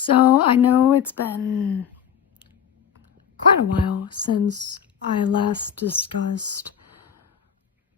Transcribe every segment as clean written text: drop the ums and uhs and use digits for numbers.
So I know it's been quite a while since I last discussed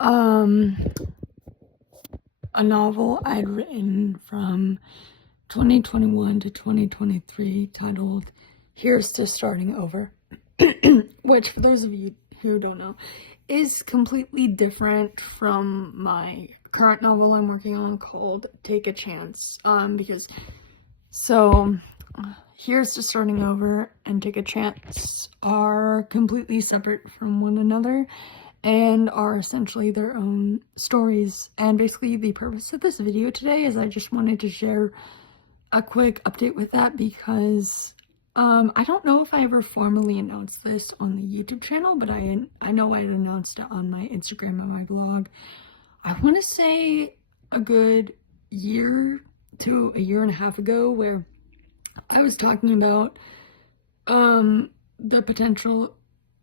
a novel I'd written from 2021 to 2023 titled Here's to Starting Over, which for those of you who don't know is completely different from my current novel I'm working on called Take a Chance, Here's to Starting Over and Take a Chance are completely separate from one another and are essentially their own stories. And basically the purpose of this video today is I just wanted to share a quick update with that because I don't know if I ever formally announced this on the YouTube channel, but I know I had announced it on my Instagram and my blog. I want to say a good year to a year and a half ago, where I was talking about the potential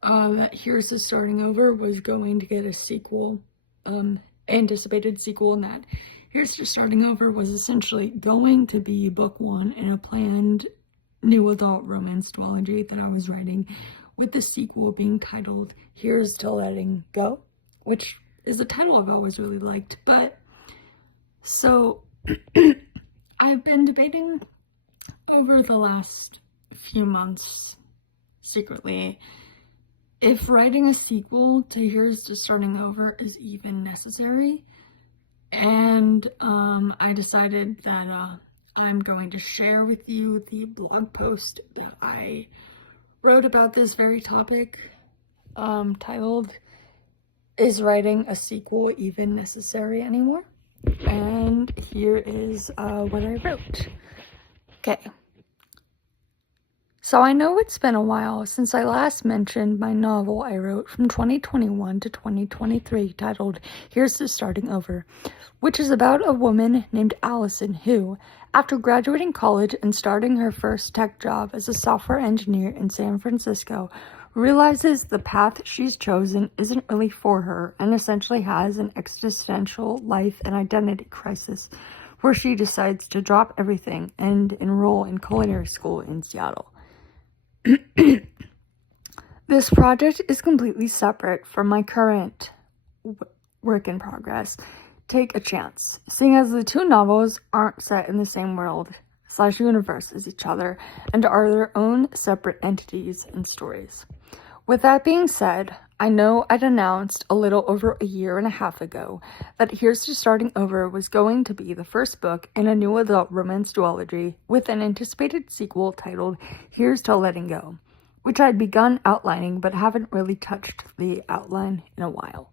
that Here's to Starting Over was going to get a sequel, anticipated sequel, and that Here's to Starting Over was essentially going to be book one in a planned new adult romance duology that I was writing, with the sequel being titled Here's to Letting Go, which is a title I've always really liked. But so I've been debating over the last few months secretly if writing a sequel to Here's to Starting Over is even necessary, and I decided that I'm going to share with you the blog post that I wrote about this very topic, titled Is Writing a Sequel Even Necessary Anymore? And here is what I wrote. Okay. So I know it's been a while since I last mentioned my novel I wrote from 2021 to 2023 titled Here's to Starting Over, which is about a woman named Allison who, after graduating college and starting her first tech job as a software engineer in San Francisco, realizes the path she's chosen isn't really for her and essentially has an existential life and identity crisis, where she decides to drop everything and enroll in culinary school in Seattle. This project is completely separate from my current work in progress, Take a Chance, seeing as the two novels aren't set in the same world/universe as each other and are their own separate entities and stories. With that being said, I know I'd announced a little over a year and a half ago that Here's to Starting Over was going to be the first book in a new adult romance duology with an anticipated sequel titled Here's to Letting Go, which I'd begun outlining but haven't really touched the outline in a while.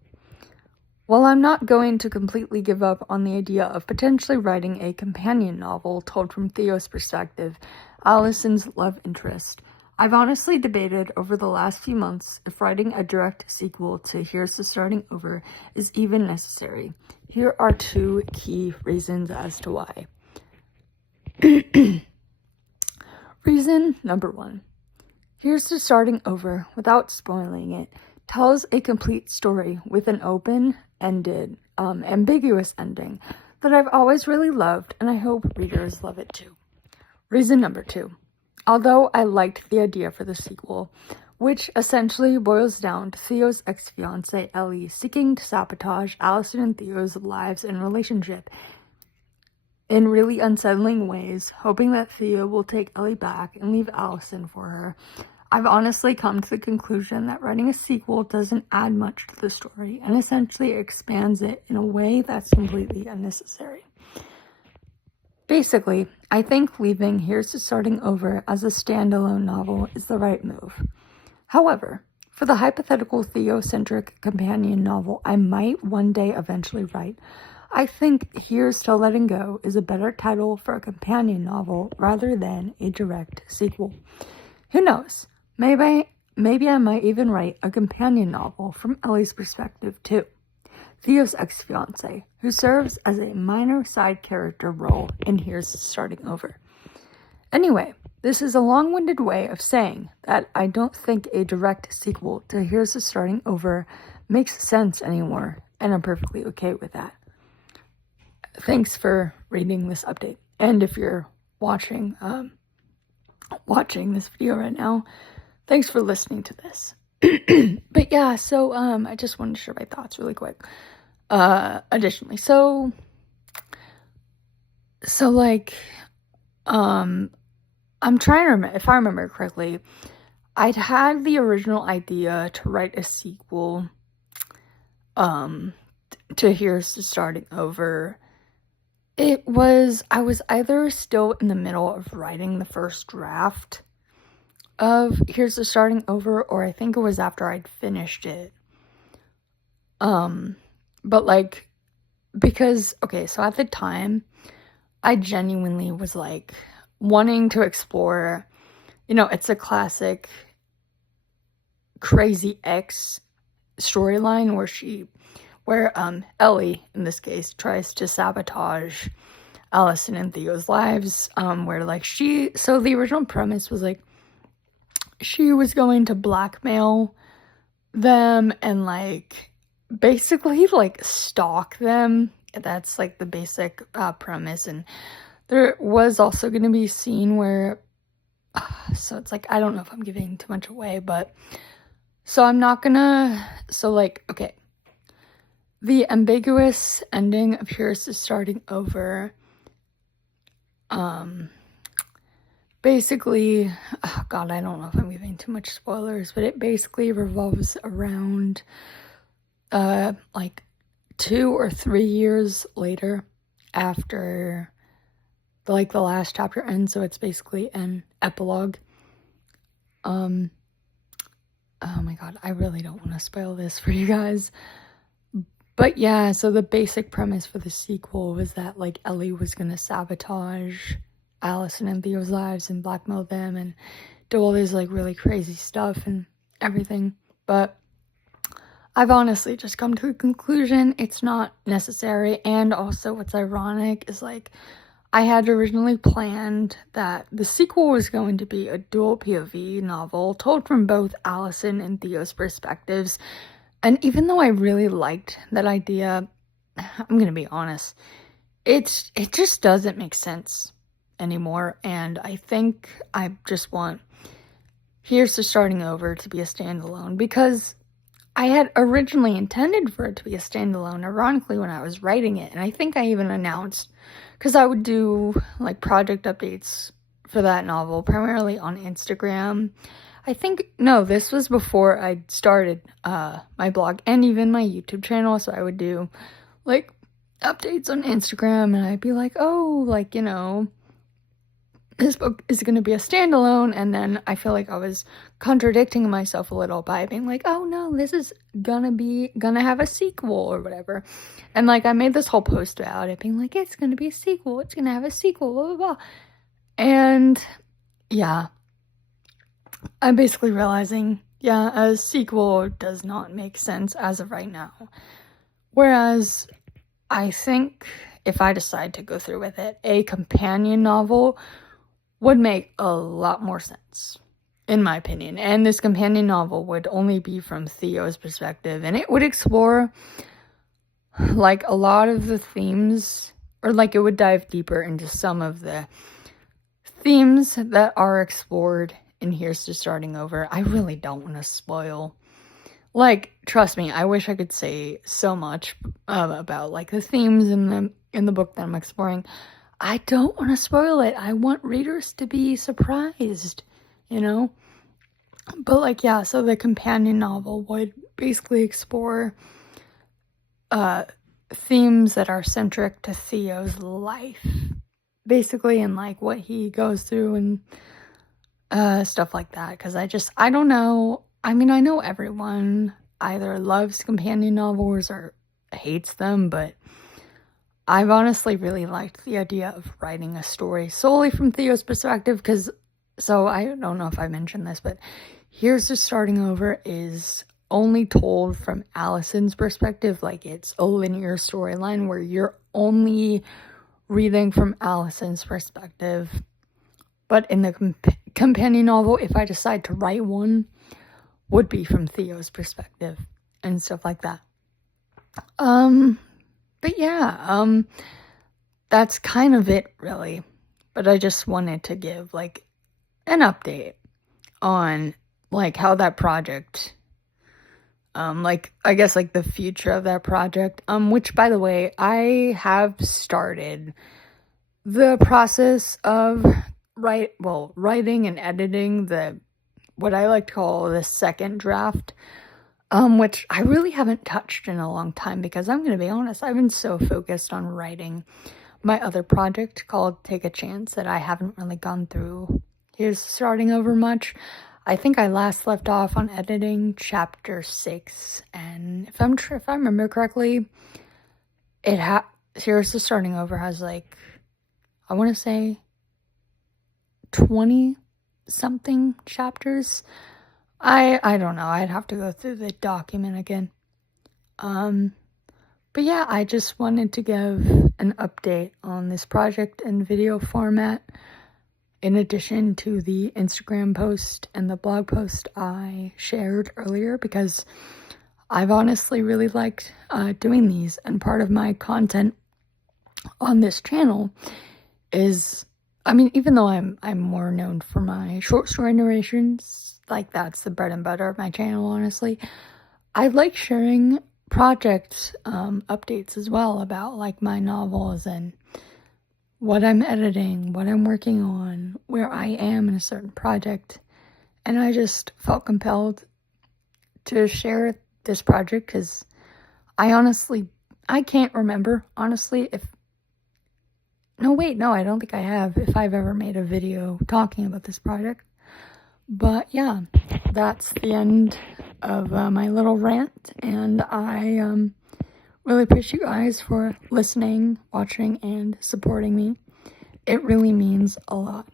While I'm not going to completely give up on the idea of potentially writing a companion novel told from Theo's perspective, Allison's love interest, I've honestly debated over the last few months if writing a direct sequel to Here's to Starting Over is even necessary. Here are two key reasons as to why. Reason number one. Here's to Starting Over, without spoiling it, tells a complete story with an open-ended, ambiguous ending that I've always really loved, and I hope readers love it too. Reason number two. Although I liked the idea for the sequel, which essentially boils down to Theo's ex-fiancée Ellie seeking to sabotage Allison and Theo's lives and relationship in really unsettling ways, hoping that Theo will take Ellie back and leave Allison for her, I've honestly come to the conclusion that writing a sequel doesn't add much to the story and essentially expands it in a way that's completely unnecessary. Basically, I think leaving Here's to Starting Over as a standalone novel is the right move. However, for the hypothetical Theo-centric companion novel I might one day eventually write, I think Here's to Letting Go is a better title for a companion novel rather than a direct sequel. Who knows? Maybe I might even write a companion novel from Ellie's perspective too. Theo's ex-fiancé, who serves as a minor side character role in Here's to Starting Over. Anyway, this is a long-winded way of saying that I don't think a direct sequel to Here's to Starting Over makes sense anymore, and I'm perfectly okay with that. Thanks for reading this update, and if you're watching, watching this video right now, thanks for listening to this. But yeah, so I just wanted to share my thoughts really quick. Additionally, so like, I'm trying to remember, if I remember correctly, I'd had the original idea to write a sequel to Here's to Starting Over. I was either still in the middle of writing the first draft of Here's to Starting Over, or I think it was after I'd finished it. But like, because, okay, so at the time, I genuinely was like wanting to explore, you know, it's a classic Crazy Ex storyline where Ellie, in this case, tries to sabotage Allison and Theo's lives, where like so the original premise was like she was going to blackmail them and like basically like stalk them. That's like the basic premise. And there was also going to be a scene where so it's like, I don't know if I'm giving too much away, but so I'm not gonna, so like, okay, the ambiguous ending of Here's to Starting Over, basically, oh god, I don't know if I'm giving too much spoilers, but it basically revolves around, like 2 or 3 years later after like the last chapter ends, so it's basically an epilogue. Oh my god, I really don't want to spoil this for you guys. But yeah, so the basic premise for the sequel was that like Ellie was gonna sabotage Allison and Theo's lives and blackmail them and do all this like really crazy stuff and everything. But I've honestly just come to a conclusion it's not necessary. And also what's ironic is like I had originally planned that the sequel was going to be a dual POV novel told from both Allison and Theo's perspectives. And even though I really liked that idea, I'm gonna be honest, it just doesn't make sense anymore. And I think I just want Here's to Starting Over to be a standalone, because I had originally intended for it to be a standalone, ironically, when I was writing it. And I think I even announced, because I would do like project updates for that novel primarily on Instagram. I think, no, this was before I started my blog and even my YouTube channel. So I would do like updates on Instagram and I'd be like, oh, like, you know, this book is going to be a standalone. And then I feel like I was contradicting myself a little by being like, oh no, this is gonna have a sequel or whatever. And like I made this whole post about it being like, it's gonna be a sequel, it's gonna have a sequel, blah blah blah. And yeah, I'm basically realizing, yeah, a sequel does not make sense as of right now. Whereas I think if I decide to go through with it, a companion novel would make a lot more sense, in my opinion. And this companion novel would only be from Theo's perspective, and it would explore like a lot of the themes, or like it would dive deeper into some of the themes that are explored in Here's to Starting Over. I really don't want to spoil. Like, trust me, I wish I could say so much about like the themes in the book that I'm exploring. I don't want to spoil it. I want readers to be surprised, you know? But like, yeah, so the companion novel would basically explore themes that are centric to Theo's life, basically, and like what he goes through and stuff like that. Because I don't know. I mean, I know everyone either loves companion novels or hates them, but I've honestly really liked the idea of writing a story solely from Theo's perspective, because, so I don't know if I mentioned this, but Here's to Starting Over is only told from Allison's perspective. Like, it's a linear storyline where you're only reading from Allison's perspective. But in the companion novel, if I decide to write one, would be from Theo's perspective and stuff like that. But yeah, that's kind of it, really. But I just wanted to give, like, an update on, like, how that project, like, I guess, like, the future of that project, which, by the way, I have started the process of writing and editing what I like to call the second draft, which I really haven't touched in a long time because I'm gonna be honest, I've been so focused on writing my other project called Take a Chance that I haven't really gone through Here's Starting Over much. I think I last left off on editing chapter 6, and if I remember correctly, Here's the Starting Over has, like, I want to say 20 something chapters. I don't know. I'd have to go through the document again. But yeah, I just wanted to give an update on this project in video format, in addition to the Instagram post and the blog post I shared earlier, because I've honestly really liked doing these, and part of my content on this channel is, I mean, even though I'm more known for my short story narrations, like, that's the bread and butter of my channel, honestly, I like sharing project updates as well about, like, my novels and what I'm editing, what I'm working on, where I am in a certain project. And I just felt compelled to share this project because I can't remember, honestly, I don't think I have, if I've ever made a video talking about this project. But yeah, that's the end of my little rant, and I really appreciate you guys for listening, watching, and supporting me. It really means a lot.